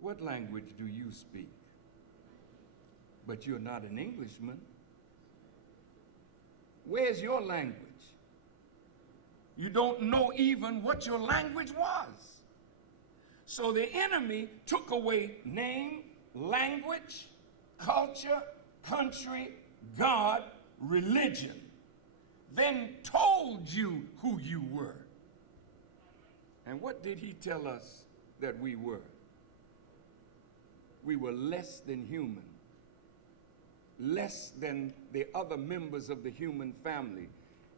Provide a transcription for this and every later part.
What language do you speak? But you're not an Englishman. Where's your language? You don't know even what your language was. So the enemy took away name, language, culture, country, God, religion, then told you who you were. And what did he tell us that we were? We were less than human, less than the other members of the human family.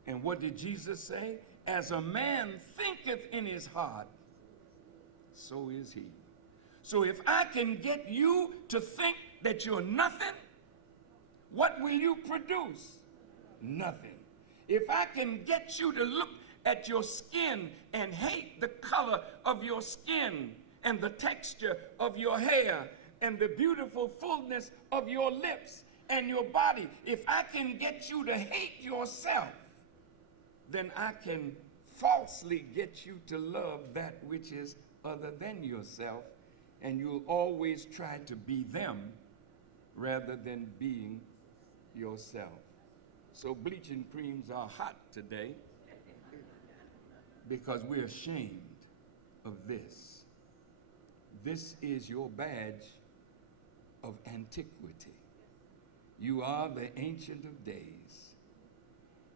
And what did Jesus say? As a man thinketh in his heart, so is he. So if I can get you to think that you're nothing, what will you produce? Nothing. If I can get you to look at your skin and hate the color of your skin and the texture of your hair and the beautiful fullness of your lips and your body, if I can get you to hate yourself, then I can falsely get you to love that which is other than yourself, and you'll always try to be them rather than being yourself. So bleaching creams are hot today because we're ashamed of this. This is your badge of antiquity. You are the Ancient of Days,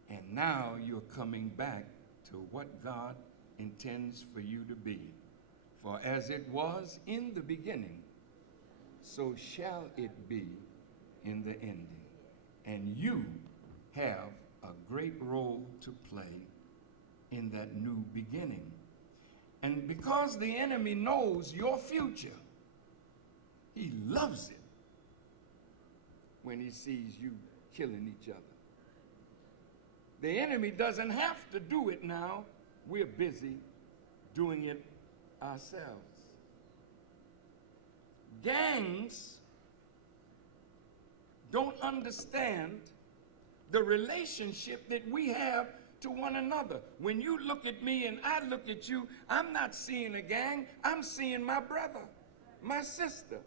and now you're coming back to what God intends for you to be. For as it was in the beginning, so shall it be in the ending. And you have a great role to play in that new beginning. And because the enemy knows your future, he loves it when he sees you killing each other. The enemy doesn't have to do it now. We're busy doing it ourselves. Gangs don't understand the relationship that we have to one another. When you look at me and I look at you, I'm not seeing a gang, I'm seeing my brother, my sister.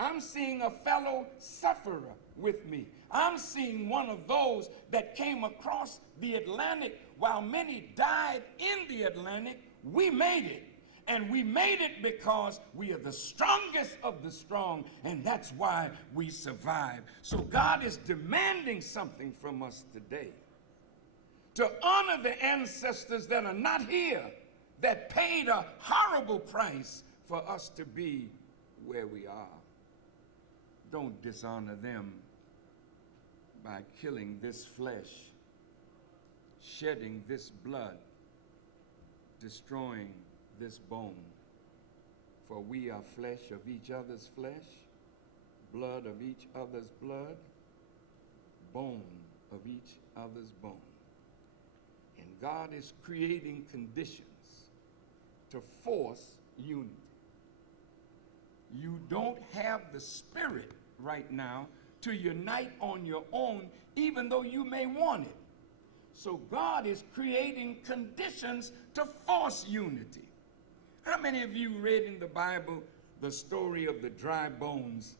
I'm seeing a fellow sufferer with me. I'm seeing one of those that came across the Atlantic while many died in the Atlantic. We made it. And we made it because we are the strongest of the strong, and that's why we survive. So God is demanding something from us today, to honor the ancestors that are not here, that paid a horrible price for us to be where we are. Don't dishonor them by killing this flesh, shedding this blood, destroying this bone. For we are flesh of each other's flesh, blood of each other's blood, bone of each other's bone. And God is creating conditions to force unity. You don't have the spirit right now to unite on your own, even though you may want it. So God is creating conditions to force unity. How many of you read in the Bible the story of the dry bones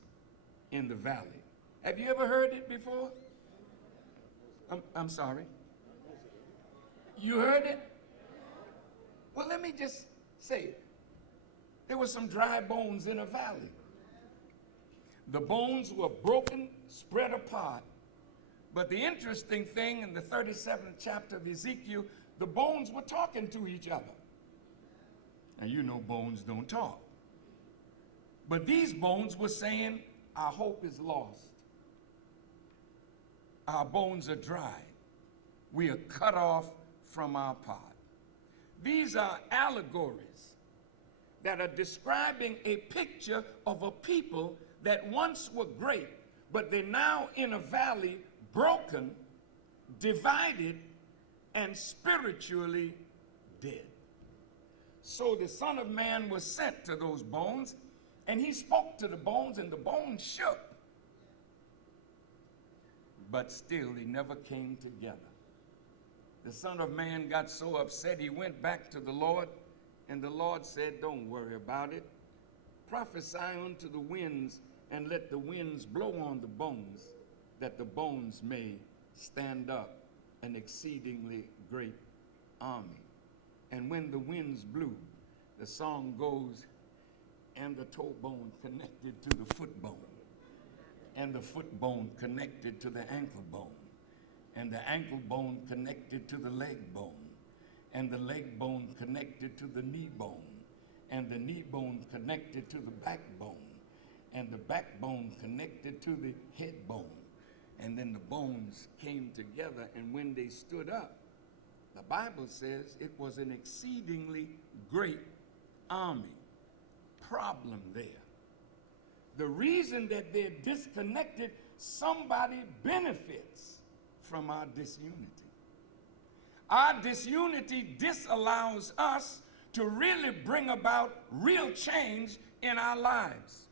in the valley? Have you ever heard it before? I'm sorry. You heard it? Well, let me just say it. There were some dry bones in a valley. The bones were broken, spread apart. But the interesting thing, in the 37th chapter of Ezekiel, the bones were talking to each other. And you know bones don't talk. But these bones were saying, our hope is lost. Our bones are dry. We are cut off from our pot. These are allegories that are describing a picture of a people that once were great, but they're now in a valley, broken, divided, and spiritually dead. So the Son of Man was sent to those bones, and he spoke to the bones, and the bones shook. But still, they never came together. The Son of Man got so upset, he went back to the Lord, and the Lord said, don't worry about it. prophesy unto the winds, and let the winds blow on the bones, that the bones may stand up, an exceedingly great army. And when the winds blew, the song goes, and the toe bone connected to the foot bone, and the foot bone connected to the ankle bone, and the ankle bone connected to the leg bone, and the leg bone connected to the knee bone, and the knee bone connected to the backbone, and the backbone connected to the head bone. And then the bones came together, and when they stood up, the Bible says it was an exceedingly great army. Problem there. The reason that they're disconnected, somebody benefits from our disunity. Our disunity disallows us to really bring about real change in our lives.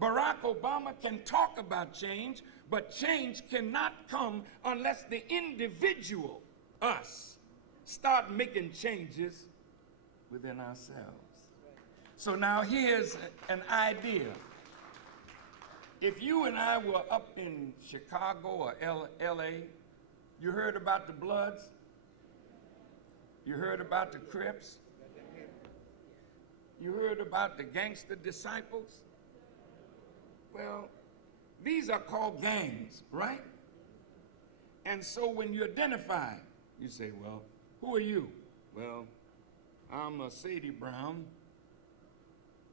Barack Obama can talk about change, but change cannot come unless the individual, us, start making changes within ourselves. So now here's an idea. If you and I were up in Chicago or LA, you heard about the Bloods? You heard about the Crips? You heard about the gangster disciples? Well, these are called gangs, right? And so when you identify, you say, well, who are you? Well, I'm a Sadie Brown.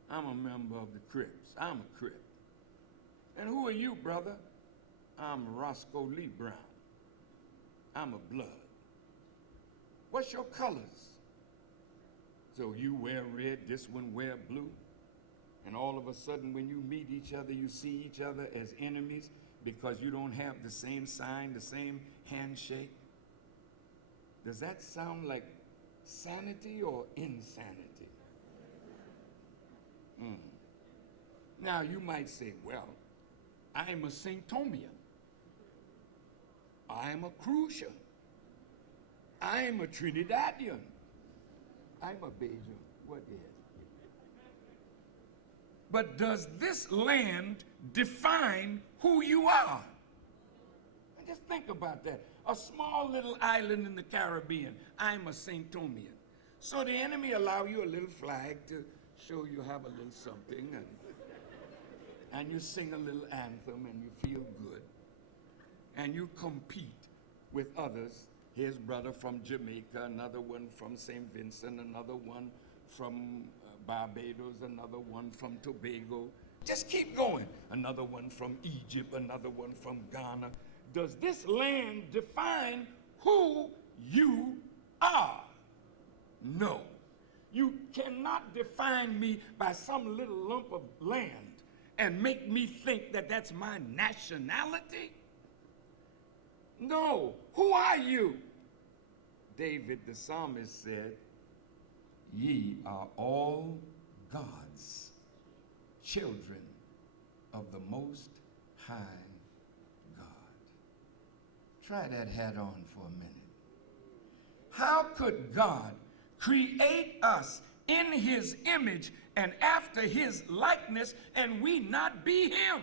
I'm a member of the Crips. I'm a Crip. And who are you, brother? I'm Roscoe Lee Brown. I'm a Blood. What's your colors? So you wear red, this one wear blue. And all of a sudden when you meet each other, you see each other as enemies because you don't have the same sign, the same handshake. Does that sound like sanity or insanity? Now you might say, well, I'm a St. Thomian. I'm a Crucian. I'm a Trinidadian. I'm a Bajan. What is? But does this land define who you are? And just think about that. A small little island in the Caribbean. I'm a St. Thomian. So the enemy allow you a little flag to show you have a little something, and you sing a little anthem, and you feel good. And you compete with others. Here's brother from Jamaica, another one from St. Vincent, another one from Barbados, another one from Tobago. Just keep going. Another one from Egypt, another one from Ghana. Does this land define who you are? No. You cannot define me by some little lump of land and make me think that that's my nationality. No. Who are you? David the psalmist said, ye are all God's children of the Most High God. Try that hat on for a minute. How could God create us in his image and after his likeness and we not be him?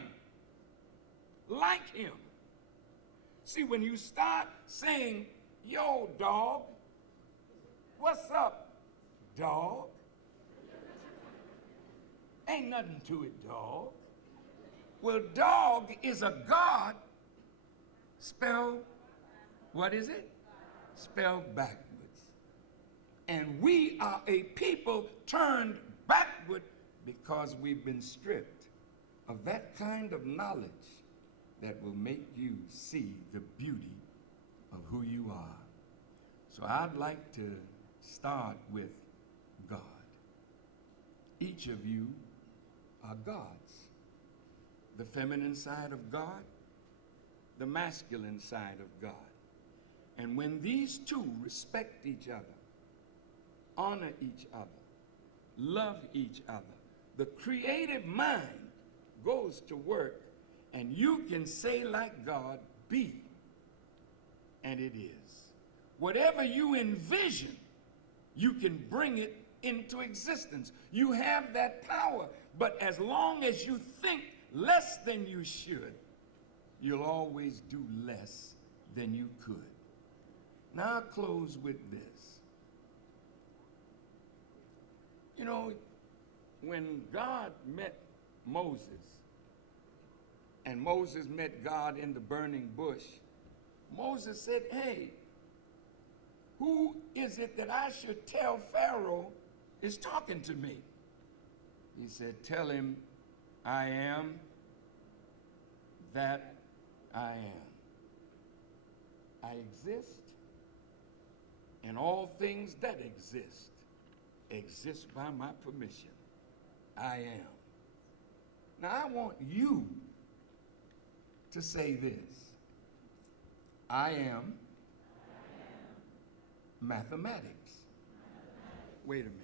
Like him. See, when you start saying, yo, dog, what's up, dog? Ain't nothing to it, dog. Well, dog is a God spelled, what is it? Spelled backwards. And we are a people turned backward because we've been stripped of that kind of knowledge that will make you see the beauty of who you are. So I'd like to start with God. Each of you are gods. The feminine side of God, the masculine side of God. And when these two respect each other, honor each other, love each other, the creative mind goes to work, and you can say like God, be, and it is. Whatever you envision, you can bring it into existence. You have that power. But as long as you think less than you should, you'll always do less than you could. Now I'll close with this. You know, when God met Moses, and Moses met God in the burning bush, Moses said, hey, who is it that I should tell Pharaoh is talking to me? He said, tell him I am that I am. I exist, and all things that exist by my permission. I am. Now I want you to say this. I am mathematics. Wait a minute.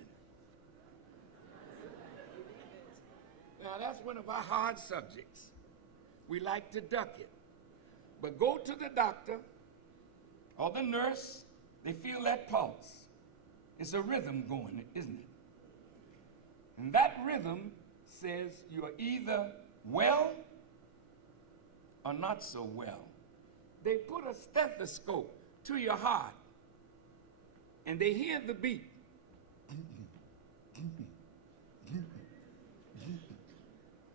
Now that's one of our hard subjects. We like to duck it. But go to the doctor or the nurse, they feel that pulse. It's a rhythm going, isn't it? And that rhythm says you're either well or not so well. They put a stethoscope to your heart and they hear the beat.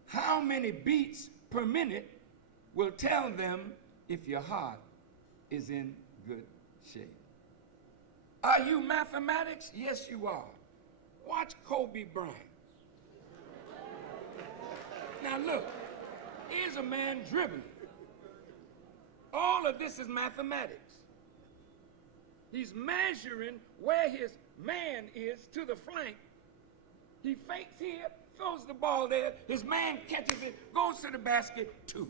How many beats per minute will tell them if your heart is in good shape? Are you mathematics? Yes, you are. Watch Kobe Bryant. Now look, here's a man dribbling. All of this is mathematics. He's measuring where his man is to the flank. He fakes here, throws the ball there, his man catches it, goes to the basket, 2.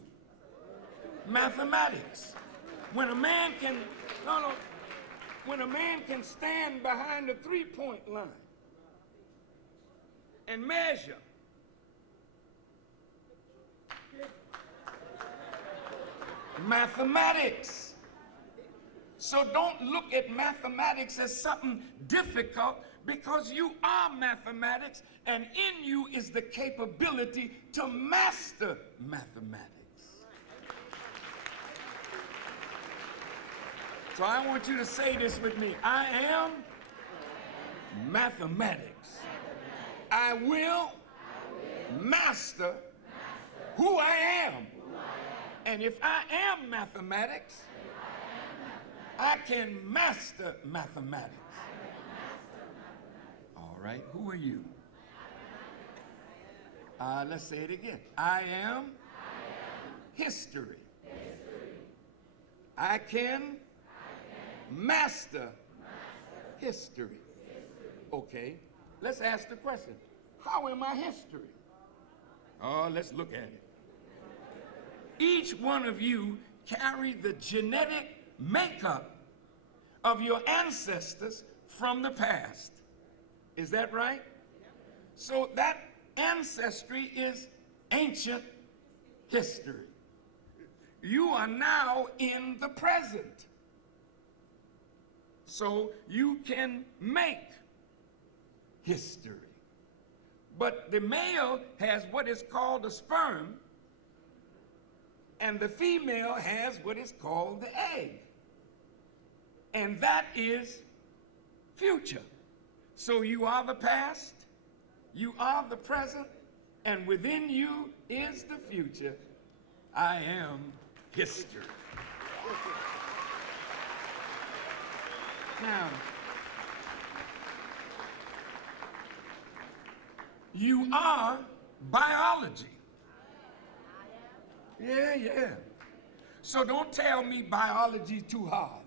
Mathematics. When a man can, when a man can stand behind the 3-point line and measure, mathematics. So don't look at mathematics as something difficult, because you are mathematics, and in you is the capability to master mathematics. So I want you to say this with me. I am mathematics. I will master who I am. And if I am mathematics, I can master mathematics. All right, who are you? Let's say it again. I am history. I can master history. Okay, let's ask the question. How am I history? Oh, let's look at it. Each one of you carry the genetic makeup of your ancestors from the past. Is that right? So that ancestry is ancient history. You are now in the present. So you can make history. But the male has what is called a sperm, and the female has what is called the egg. And that is future. So you are the past, you are the present, and within you is the future. I am history. Now, you are biology. Yeah. So don't tell me biology too hard.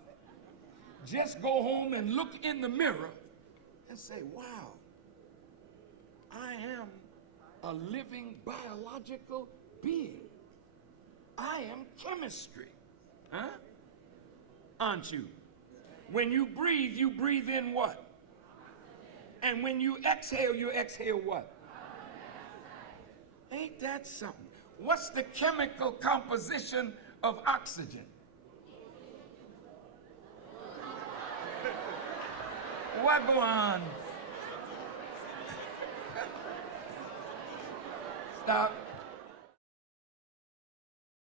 Just go home and look in the mirror and say, wow, I am a living biological being. I am chemistry. Huh? Aren't you? When you breathe in what? And when you exhale what? Ain't that something? What's the chemical composition of oxygen? What go on? Now,